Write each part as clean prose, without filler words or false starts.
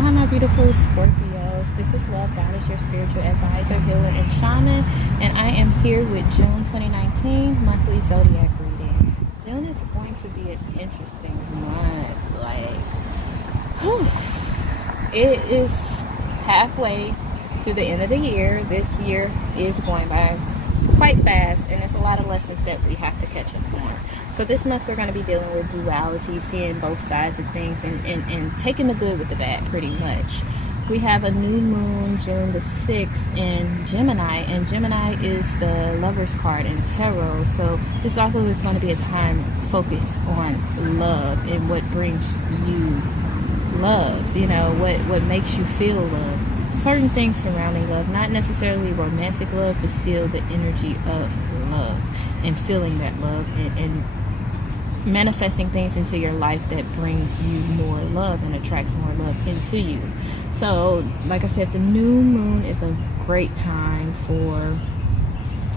Aloha, my beautiful Scorpios. This is Love Goddess, your spiritual advisor, healer, and shaman. And I am here with June 2019 monthly zodiac reading. June is going to be an interesting month. It is halfway to the end of the year. This year is going by quite fast, and there's a lot of lessons that we have to catch up on. So this month we're going to be dealing with duality, seeing both sides of things, and taking the good with the bad, pretty much. We have a new moon, June the 6th, in Gemini, and Gemini is the Lover's card in Tarot. So this also is going to be a time focused on love and what brings you love, you know, what makes you feel love. Certain things surrounding love, not necessarily romantic love, but still the energy of love and feeling that love and manifesting things into your life that brings you more love and attracts more love into you. So, like I said, the new moon is a great time for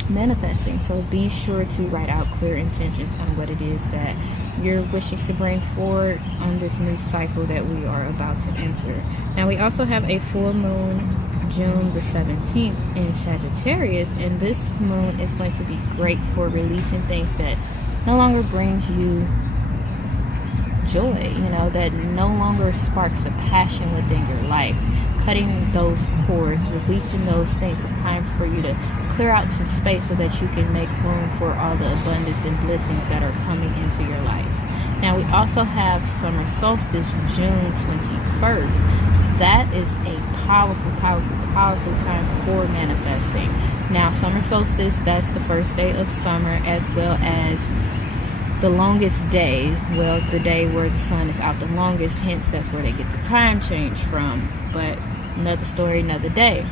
manifesting. So be sure to write out clear intentions on what it is that you're wishing to bring forward on this new cycle that we are about to enter. Now, we also have a full moon June the 17th in Sagittarius, and this moon is going to be great for releasing things that no longer brings you joy, you know, that no longer sparks a passion within your life. Cutting those cords, releasing those things. It's time for you to clear out some space so that you can make room for all the abundance and blessings that are coming into your life. Now, we also have Summer Solstice June 21st. That is a powerful time for manifesting. Now, Summer Solstice, that's the first day of summer, as well as the longest day. Well, the day where the sun is out the longest, hence that's where they get the time change from. But another story, another day.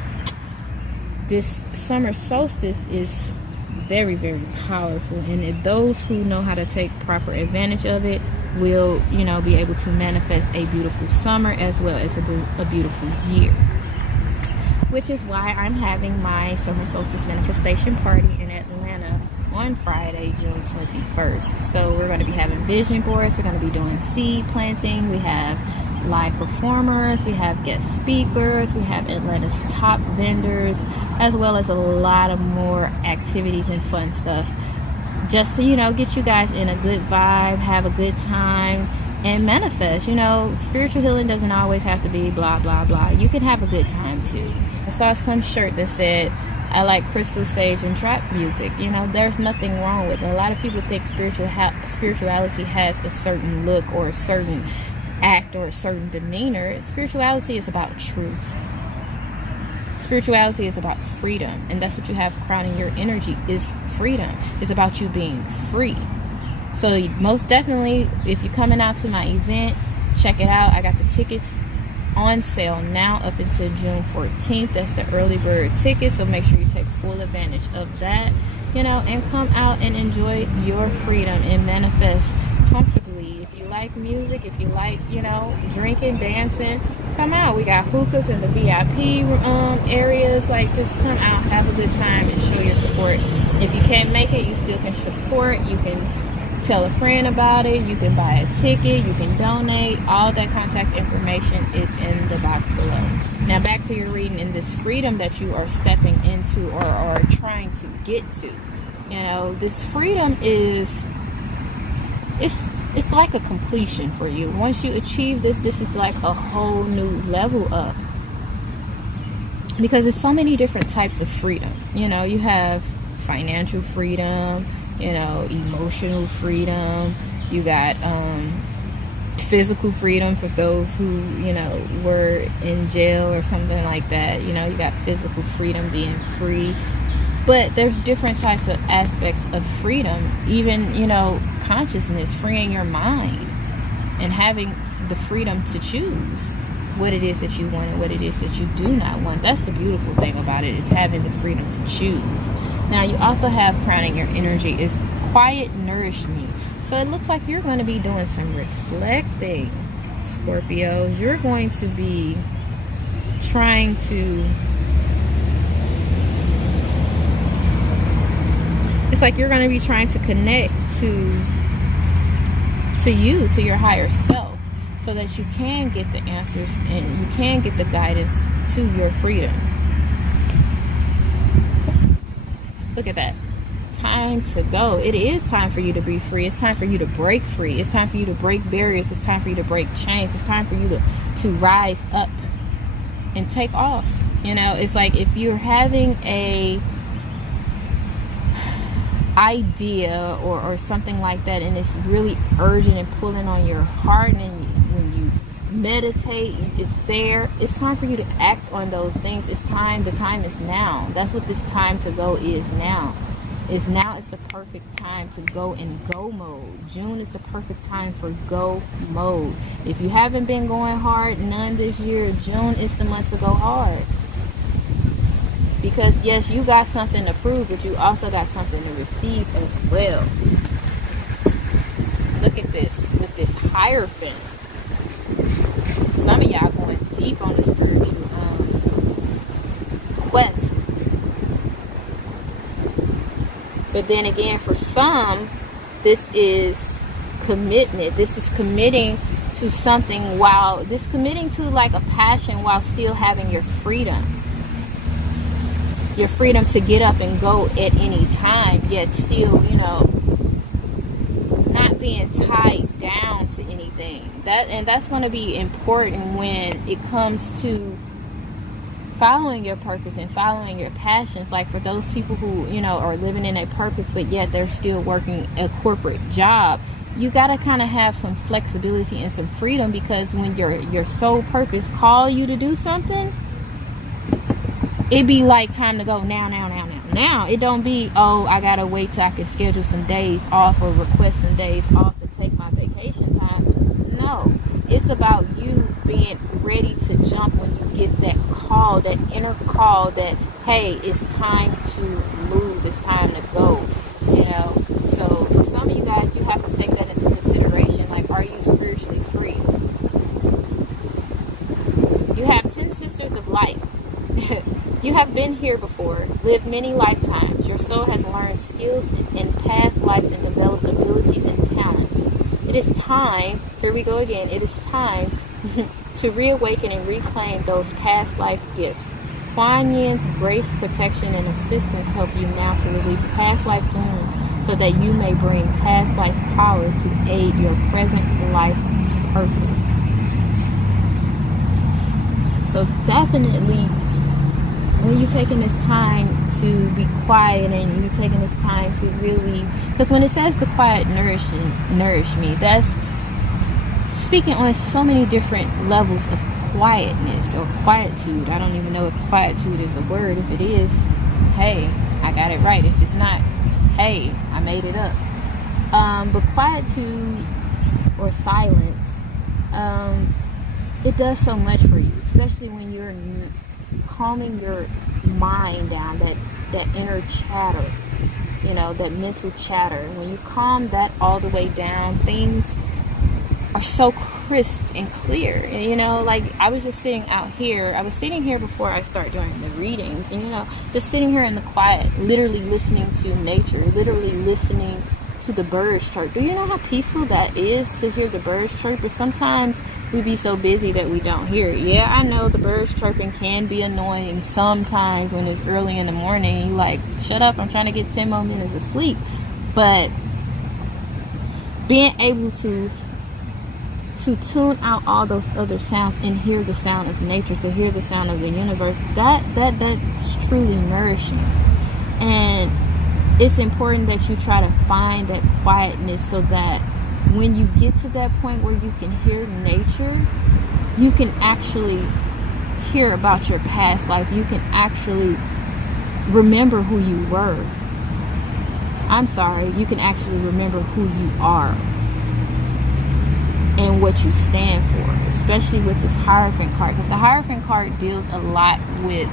This summer solstice is very, very powerful, and those who know how to take proper advantage of it will, you know, be able to manifest a beautiful summer as well as a beautiful year. Which is why I'm having my summer solstice manifestation party in Atlanta on Friday, June 21st. So we're going to be having vision boards, we're going to be doing seed planting, we have live performers, we have guest speakers, we have Atlanta's top vendors, as well as a lot of more activities and fun stuff, just to, you know, get you guys in a good vibe, have a good time, and manifest. You know, spiritual healing doesn't always have to be blah blah blah. You can have a good time too. I saw some shirt that said, I like crystal, sage, and trap music. You know, there's nothing wrong with it. A lot of people think spirituality has a certain look or a certain act or a certain demeanor. Spirituality is about truth. Spirituality is about freedom, and that's what you have crowning your energy, is freedom. It's about you being free. So most definitely, if you're coming out to my event, check it out. I got the tickets on sale now up until June 14th. That's the early bird ticket, so make sure you take full advantage of that, you know, and come out and enjoy your freedom and manifest comfortably. If you like music, if you like, you know, drinking, dancing, come out. We got hookahs in the VIP areas. Like, just come out, have a good time, and show your support. If you can't make it, you still can support. You can tell a friend about it. You can buy a ticket. You can donate. All that contact information is in the box below. Now, back to your reading and this freedom that you are stepping into or are trying to get to. You know, this freedom is, it's like a completion for you. Once you achieve this, this is like a whole new level up. Because there's so many different types of freedom. You know, you have financial freedom, you know, emotional freedom. You got physical freedom for those who, you know, were in jail or something like that. You know, you got physical freedom, being free. But there's different types of aspects of freedom. Even, you know, consciousness, freeing your mind and having the freedom to choose what it is that you want and what it is that you do not want. That's the beautiful thing about it, is having the freedom to choose. Now, you also have crowning your energy is quiet nourishment. So it looks like you're going to be doing some reflecting, Scorpios. You're going to be trying to, it's like you're going to be trying to connect to you, to your higher self. so that you can get the answers and you can get the guidance to your freedom. Look at that. Time to go. It is time for you to be free. It's time for you to break free. It's time for you to break barriers. It's time for you to break chains. It's time for you to rise up and take off. You know, it's like if you're having a idea or something like that, and it's really urgent and pulling on your heart, and when you meditate, it's there. It's time for you to act on those things. It's time. The time is now. That's what this time to go is now. Now is the perfect time to go in go mode. June is the perfect time for go mode. If you haven't been going hard none this year, June is the month to go hard. Because yes, you got something to prove, but you also got something to receive as well. Look at this with this Hierophant. Some of y'all going deep on the spiritual quest. But then again, for some, this is commitment. This is committing to something committing to like a passion while still having your freedom. Your freedom to get up and go at any time, yet still, you know, not being tied down to anything. That's going to be important when it comes to following your purpose and following your passions. Like for those people who, you know, are living in a purpose, but yet they're still working a corporate job, you got to kind of have some flexibility and some freedom, because when your sole purpose call you to do something, it be like time to go now. It don't be, oh, I gotta wait till I can schedule some days off or request some days off to take my vacation time. No, it's about you being ready to jump when you get that call, that inner call that, hey, it's time to move, it's time to go, you know. So for some of you guys, you have to take that into consideration. Like, are you spiritually free? You have 10 sisters of light. You have been here before, lived many lifetimes. Your soul has learned skills in past lives and developed abilities and talents. It is time, here we go again, it is time to reawaken and reclaim those past life gifts. Kuan Yin's grace, protection, and assistance help you now to release past life wounds so that you may bring past life power to aid your present life purpose. So definitely, when you're taking this time to be quiet and you're taking this time to really, because when it says the quiet nourish me, that's speaking on so many different levels of quietness or quietude. I don't even know if quietude is a word. If it is, hey, I got it right. If it's not, hey, I made it up. But quietude or silence, it does so much for you, especially when you're calming your mind down, that inner chatter, you know, that mental chatter. When you calm that all the way down, things are so crisp and clear. And, you know, like I was just sitting out here. I was sitting here before I start doing the readings, and, you know, just sitting here in the quiet, literally listening to nature, literally listening to the birds chirp. Do you know how peaceful that is to hear the birds chirp? But sometimes we be so busy that we don't hear it. Yeah, I know the birds chirping can be annoying sometimes when it's early in the morning. You like, shut up, I'm trying to get 10 more minutes of sleep. But being able to tune out all those other sounds and hear the sound of nature, to hear the sound of the universe, that's truly nourishing. And it's important that you try to find that quietness so that when you get to that point where you can hear nature, you can actually hear about your past life. You can actually remember who you were. I'm sorry, you can actually remember who you are and what you stand for, especially with this Hierophant card, because the Hierophant card deals a lot with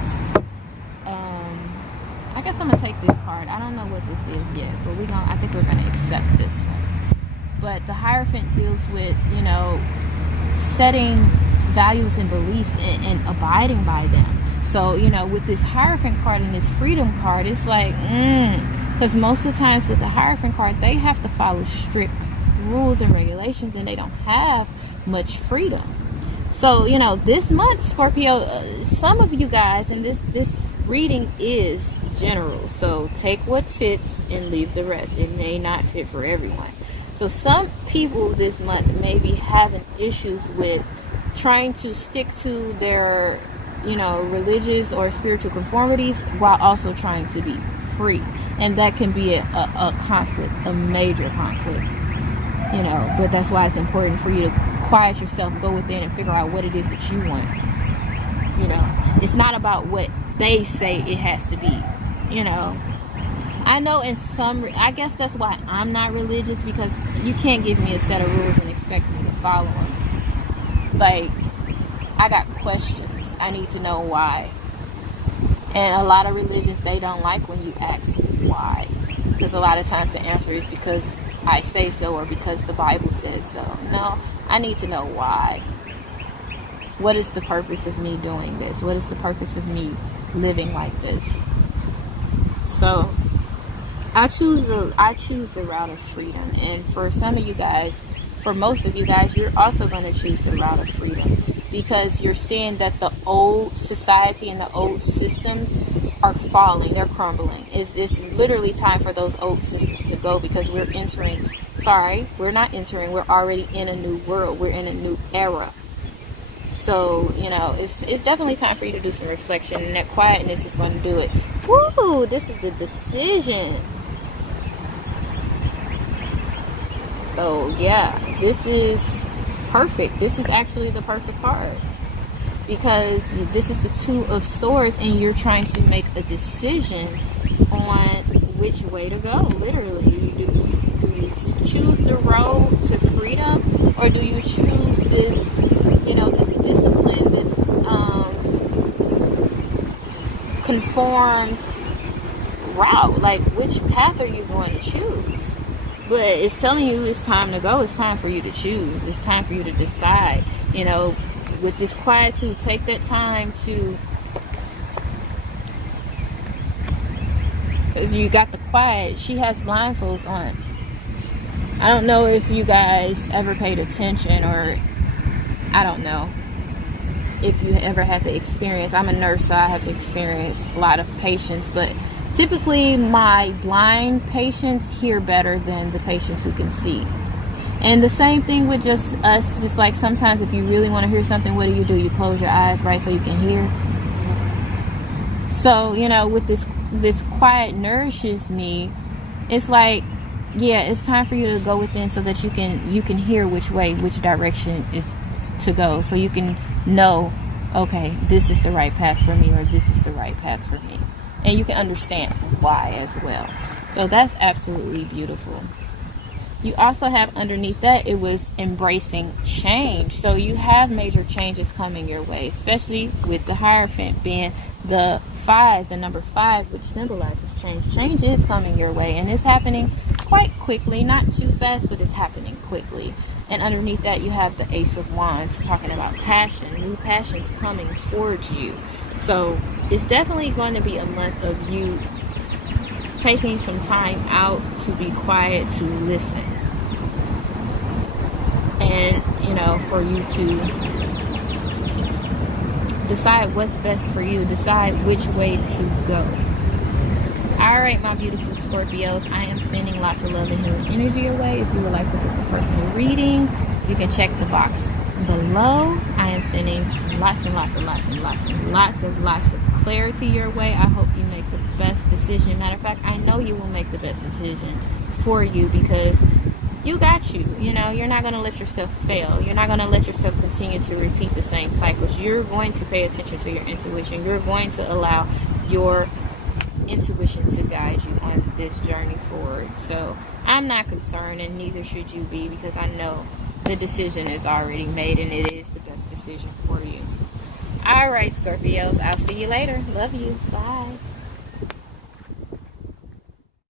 I guess I'm gonna take this card. I don't know what this is yet, but I think we're gonna accept this one. But the Hierophant deals with, you know, setting values and beliefs and abiding by them. So, you know, with this Hierophant card and this Freedom card, it's like, because most of the times with the Hierophant card, they have to follow strict rules and regulations, and they don't have much freedom. So, you know, this month, Scorpio, some of you guys, and this reading is general, so take what fits and leave the rest. It may not fit for everyone. So some people this month may be having issues with trying to stick to their, you know, religious or spiritual conformities while also trying to be free. And that can be a conflict, a major conflict, you know. But that's why it's important for you to quiet yourself, go within and figure out what it is that you want. You know, it's not about what they say it has to be, you know. I know in some, I guess that's why I'm not religious, because you can't give me a set of rules and expect me to follow them. Like, I got questions. I need to know why. And a lot of religions, they don't like when you ask why. Because a lot of times the answer is because I say so, or because the Bible says so. No, I need to know why. What is the purpose of me doing this? What is the purpose of me living like this? So I choose the route of freedom. And for some of you guys, for most of you guys, you're also going to choose the route of freedom, because you're seeing that the old society and the old systems are falling, they're crumbling. It's literally time for those old systems to go, because we're already in a new world. We're in a new era. So, you know, it's definitely time for you to do some reflection, and that quietness is going to do it. Woo! This is the decision. So, yeah, this is perfect. This is actually the perfect card, because this is the Two of Swords, and you're trying to make a decision on which way to go. Literally, do you choose the road to freedom, or do you choose this, you know, this discipline, this conformed route? Like, which path are you going to choose? But it's telling you it's time to go. It's time for you to choose. It's time for you to decide. You know, with this quietude, take that time to, because you got the quiet. She has blindfolds on. I don't know if you guys ever paid attention, or I don't know if you ever had the experience. I'm a nurse, so I have experienced a lot of patients, but typically my blind patients hear better than the patients who can see. And the same thing with just us. Just like sometimes if you really want to hear something, what do? You close your eyes, right, so you can hear. So, you know, with this quiet nourishes me. It's like, yeah, it's time for you to go within, so that you can hear which direction is to go, so you can know, okay, this is the right path for me, or this is the right path for me. And you can understand why as well. So that's absolutely beautiful. You also have underneath that, it was embracing change. So you have major changes coming your way, especially with the Hierophant being the 5, the number 5, which symbolizes change. Change is coming your way, and it's happening quite quickly, not too fast, but it's happening quickly. And underneath that, you have the Ace of Wands, talking about passion, new passions coming towards you. So it's definitely going to be a month of you taking some time out to be quiet, to listen. And, you know, for you to decide what's best for you, decide which way to go. Alright, my beautiful Scorpios, I am sending lots of love and healing energy your way. If you would like to book a personal reading, you can check the box below. I am sending lots of clarity your way. I hope you make the best decision. Matter of fact, I know you will make the best decision for you, because you got you. You know, you're not going to let yourself fail. You're not going to let yourself continue to repeat the same cycles. You're going to pay attention to your intuition. You're going to allow your intuition to guide you on this journey forward. So I'm not concerned, and neither should you be, because I know the decision is already made, and it is the best decision for you. Alright, Scorpios, I'll see you later. Love you. Bye.